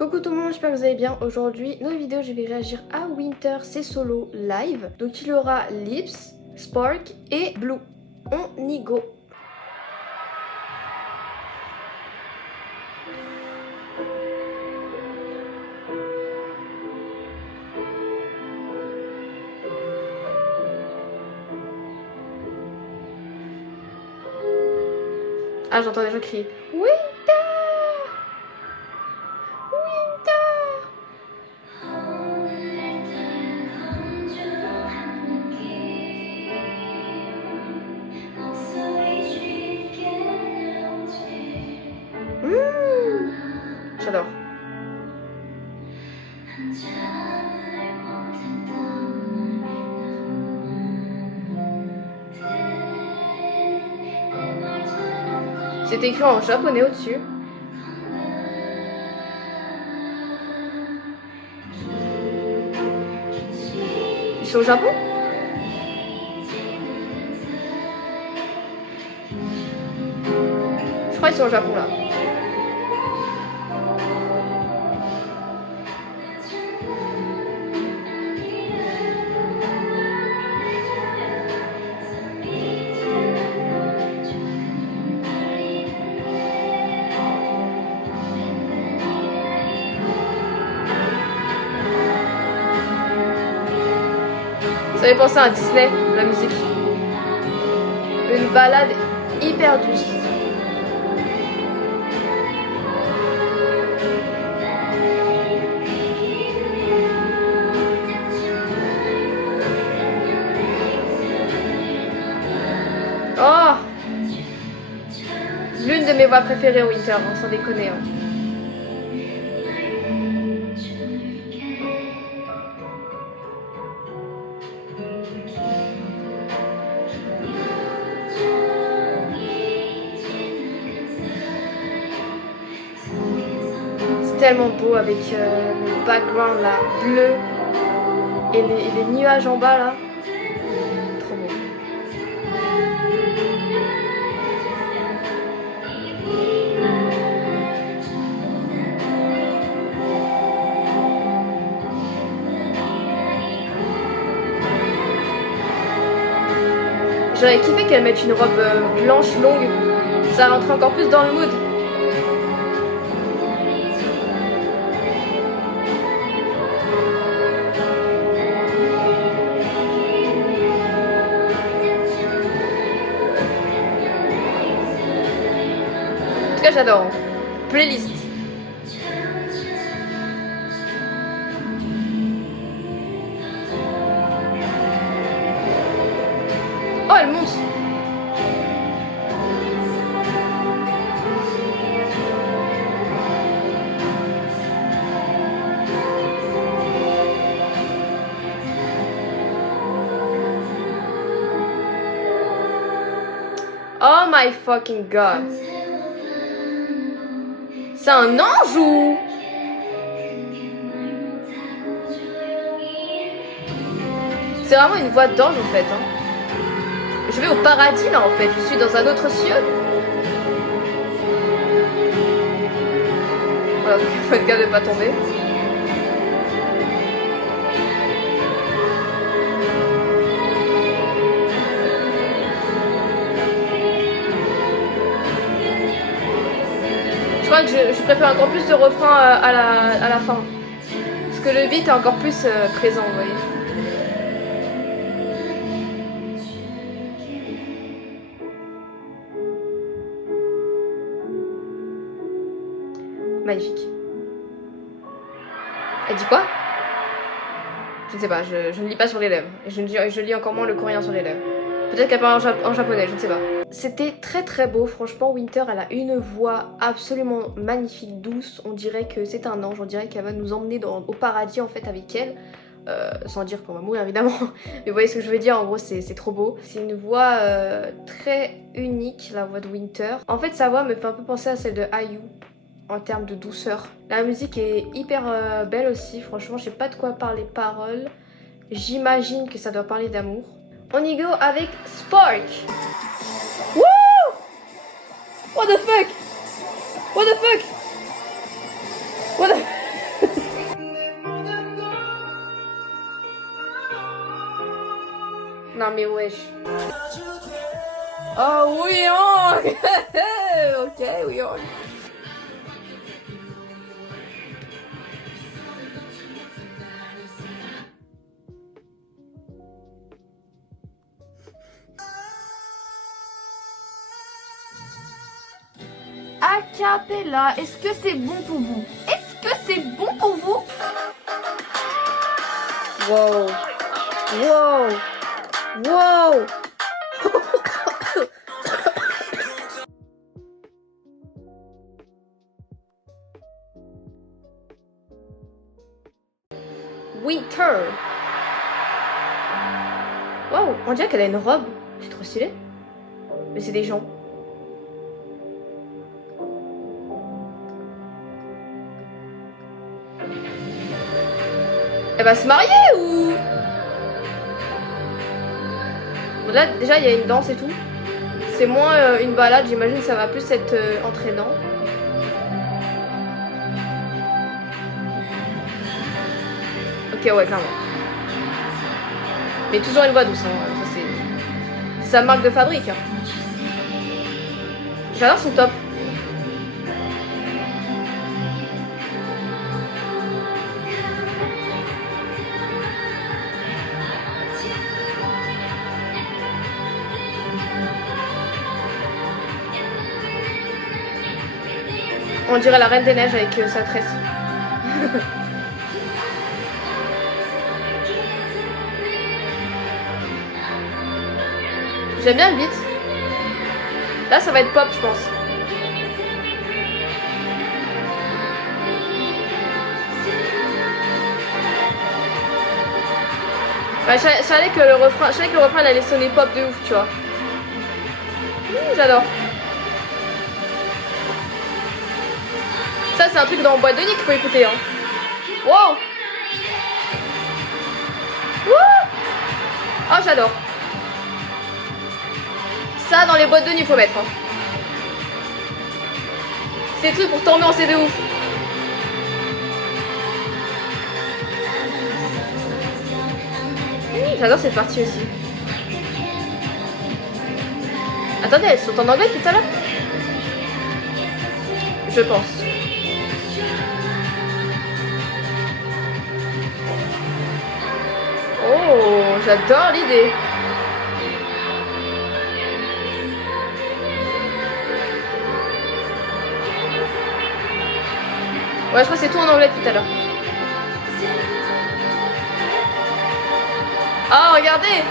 Coucou tout le monde, j'espère que vous allez bien. Aujourd'hui, dans la vidéo, je vais réagir à Winter, c'est solo live. Donc il y aura Lips, Spark et Blue. On y go. Ah, j'entends des gens crier Winter! J'adore. C'est écrit en japonais au-dessus. Ils sont au Japon? Je crois qu'ils sont au Japon là. Ça fait penser à un Disney, la musique. Une balade hyper douce. Oh! L'une de mes voix préférées Winter, hein, sans déconner. Hein. Tellement beau avec le background là bleu et les nuages en bas là. Trop beau. J'aurais kiffé qu'elle mette une robe blanche longue. Ça rentre encore plus dans le mood. En tout cas, j'adore. Playlist. Oh, elle monte. Oh my fucking god. C'est un ange ou... C'est vraiment une voix d'ange en fait. Hein. Je vais au paradis là en fait. Je suis dans un autre cieux. Voilà, faut être capable de pas tomber. Je crois que je préfère encore plus le refrain à la fin. Parce que le beat est encore plus présent, vous voyez. Magnifique. Elle dit quoi? Je ne sais pas, je ne lis pas sur les lèvres. Et je lis encore moins le coréen sur les lèvres. Peut-être qu'elle parle en japonais, je ne sais pas. C'était très très beau, franchement Winter elle a une voix absolument magnifique, douce, on dirait que c'est un ange, on dirait qu'elle va nous emmener au paradis en fait avec elle, sans dire qu'on va mourir évidemment, mais vous voyez ce que je veux dire, en gros c'est trop beau. C'est une voix très unique, la voix de Winter. En fait sa voix me fait un peu penser à celle de IU en termes de douceur. La musique est hyper belle aussi, franchement je sais pas de quoi parler paroles, j'imagine que ça doit parler d'amour. On y go avec Spark. Woo! What the fuck? What the fuck? What the... Non mais wesh. Oh oui, oh. Ok, oui, oh. Acapella, est-ce que c'est bon pour vous? Est-ce que c'est bon pour vous? Wow. Wow. Wow. Winter. Wow, on dirait qu'elle a une robe. C'est trop stylé. Mais c'est des gens. Elle va se marier ou... Bon, là déjà il y a une danse et tout. C'est moins une balade, j'imagine que ça va plus être entraînant. Ok ouais clairement. Mais toujours une voix douce, hein. Ça c'est sa marque de fabrique. Hein. J'adore son top. On dirait la Reine des Neiges avec sa tresse. J'aime bien le beat. Là, ça va être pop, je pense. Ouais, je savais que le refrain, il allait sonner pop de ouf, tu vois. J'adore. Ça, c'est un truc dans Boîte de nuit qu'il faut écouter. Hein. Wow! Wouh! Oh, j'adore. Ça, dans les boîtes de nuit, faut mettre. Hein. C'est des trucs pour t'ambiancer de ouf. J'adore cette partie aussi. Attendez, elles sont en anglais tout à l'heure? Je pense. Oh, j'adore l'idée. Ouais, je crois que c'est tout en anglais tout à l'heure. Oh, regardez!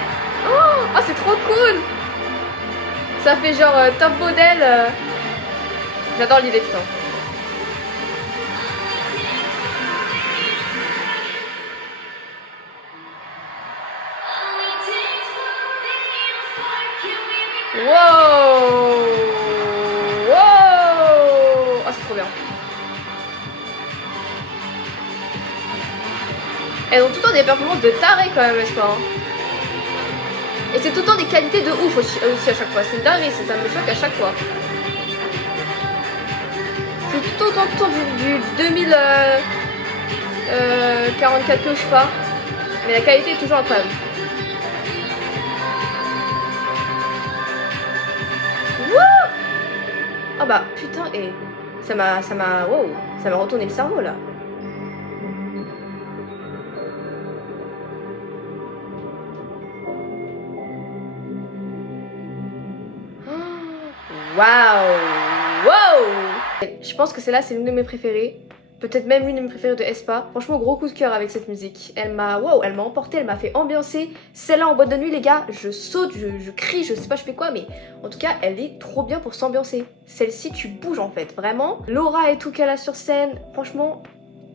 Oh, c'est trop cool! Ça fait genre top modèle. J'adore l'idée, putain. Wow! Wow! Oh, c'est trop bien. Elles ont tout le temps des performances de taré quand même, n'est-ce pas? Et c'est tout le temps des qualités de ouf aussi à chaque fois. C'est une dinguerie, ça me choque à chaque fois. C'est tout le temps du 2044 que je sais pas. Mais la qualité est toujours incroyable. Wouh! Oh bah putain, et ça m'a retourné le cerveau là. Waouh! Wow! Je pense que celle-là, c'est l'une de mes préférées. Peut-être même l'une de mes préférées de aespa. Franchement, gros coup de cœur avec cette musique. Elle m'a emporté, elle m'a fait ambiancer. Celle-là en boîte de nuit, les gars, je saute, je crie, je sais pas je fais quoi, mais en tout cas, elle est trop bien pour s'ambiancer. Celle-ci, tu bouges en fait, vraiment. L'aura et tout qu'elle a sur scène, franchement,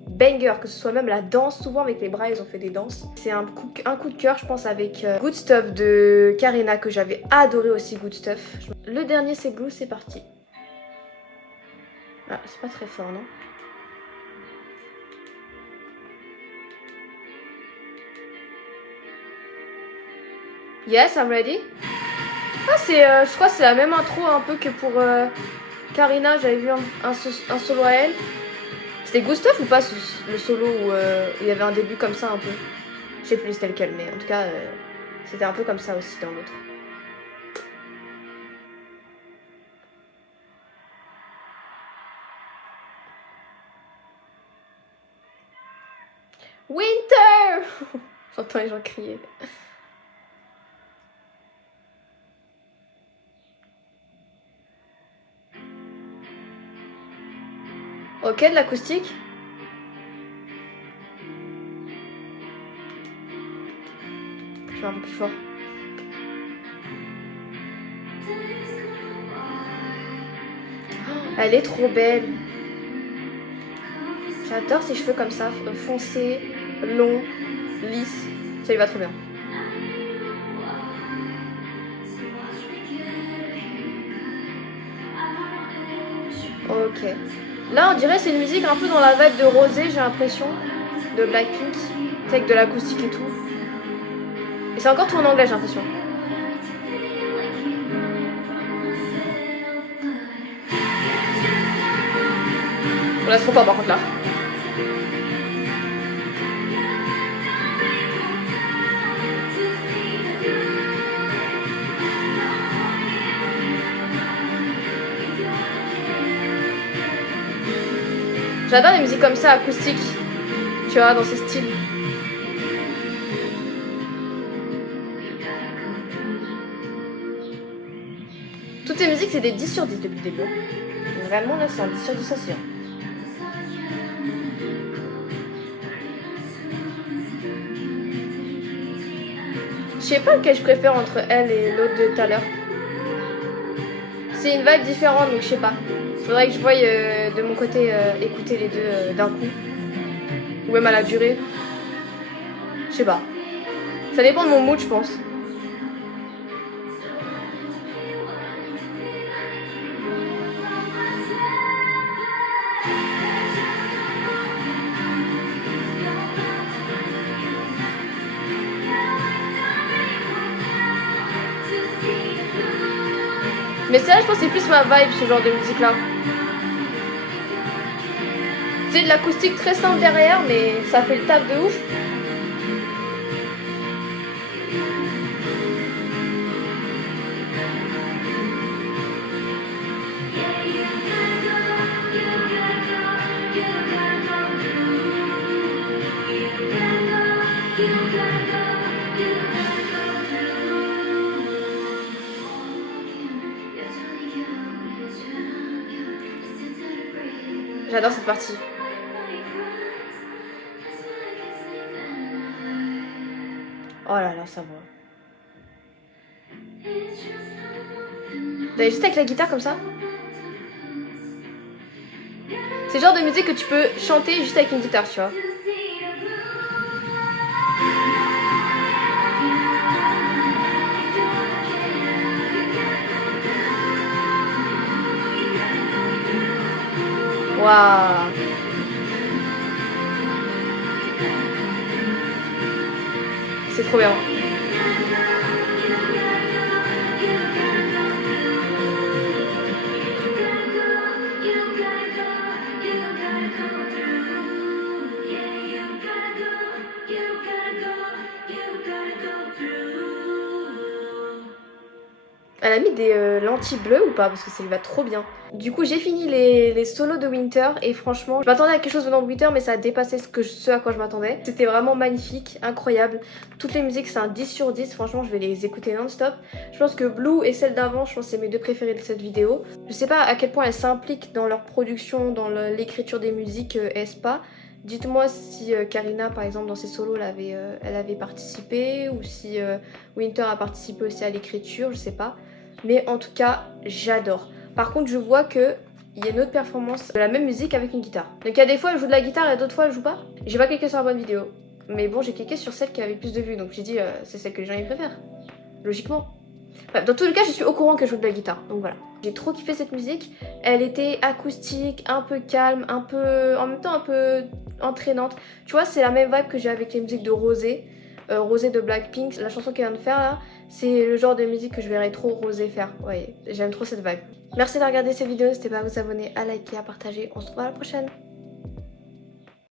banger, que ce soit même la danse. Souvent avec les bras, ils ont fait des danses. C'est un coup de cœur, je pense, avec Good Stuff de Karina, que j'avais adoré aussi, Good Stuff. Le dernier, c'est Blue, c'est parti. Ah, c'est pas très fort, non? Yes, I'm ready. Ah, je crois que c'est la même intro un peu que pour Karina. J'avais vu un solo à elle. C'était Good Stuff ou pas le solo où il y avait un début comme ça un peu? Je sais plus c'était lequel, mais en tout cas C'était un peu comme ça aussi dans l'autre. Winter. J'entends les gens crier. Ok, de l'acoustique. Je vais un peu plus fort. Elle est trop belle. J'adore ses cheveux comme ça, foncés, longs, lisses. Ça lui va trop bien. Ok. Là, on dirait c'est une musique un peu dans la vibe de Rosé, j'ai l'impression. De Blackpink. Avec de l'acoustique et tout. Et c'est encore tout en anglais, j'ai l'impression. On laisse trop pas par contre là. J'adore les musiques comme ça, acoustiques. Tu vois, dans ce style. Toutes ces musiques, c'est des 10 sur 10 depuis le début. Vraiment, là, c'est un 10 sur 10 aussi. Je sais pas lequel je préfère entre elle et l'autre de tout à l'heure. C'est une vibe différente, donc je sais pas. Faudrait que je voie de mon côté écouter les deux d'un coup. Ou même à la durée. Je sais pas. Ça dépend de mon mood, je pense. Mais ça, je pense que c'est plus ma vibe, ce genre de musique-là. C'est de l'acoustique très simple derrière, mais ça fait le taf de ouf. J'adore cette partie. Oh là là, ça va. D'aller juste avec la guitare comme ça. C'est le genre de musique que tu peux chanter juste avec une guitare, tu vois. Waouh. C'est trop bien. Elle a mis des lentilles bleues ou pas? Parce que ça lui va trop bien. Du coup, j'ai fini les solos de Winter et franchement, je m'attendais à quelque chose venant de Winter, mais ça a dépassé ce à quoi je m'attendais. C'était vraiment magnifique, incroyable. Toutes les musiques, c'est un 10 sur 10. Franchement, je vais les écouter non-stop. Je pense que Blue et celle d'avant, je pense que c'est mes deux préférées de cette vidéo. Je sais pas à quel point elles s'impliquent dans leur production, dans l'écriture des musiques, est-ce pas? Dites-moi si Karina, par exemple, dans ses solos, elle avait participé, ou si Winter a participé aussi à l'écriture, je sais pas. Mais en tout cas, j'adore. Par contre, je vois qu'il y a une autre performance de la même musique avec une guitare. Donc il y a des fois, elle joue de la guitare et d'autres fois, elle joue pas. J'ai pas cliqué sur la bonne vidéo. Mais bon, j'ai cliqué sur celle qui avait plus de vues. Donc j'ai dit, c'est celle que les gens y préfèrent. Logiquement. Enfin, dans tous les cas, je suis au courant qu'elle joue de la guitare. Donc voilà. J'ai trop kiffé cette musique. Elle était acoustique, un peu calme, en même temps un peu entraînante. Tu vois, c'est la même vibe que j'ai avec les musiques de Rosé. Rosé de Blackpink, la chanson qu'elle vient de faire là, c'est le genre de musique que je verrais trop Rosé faire. Ouais, j'aime trop cette vibe. Merci d'avoir regardé cette vidéo, n'hésitez pas à vous abonner, à liker, à partager. On se retrouve à la prochaine.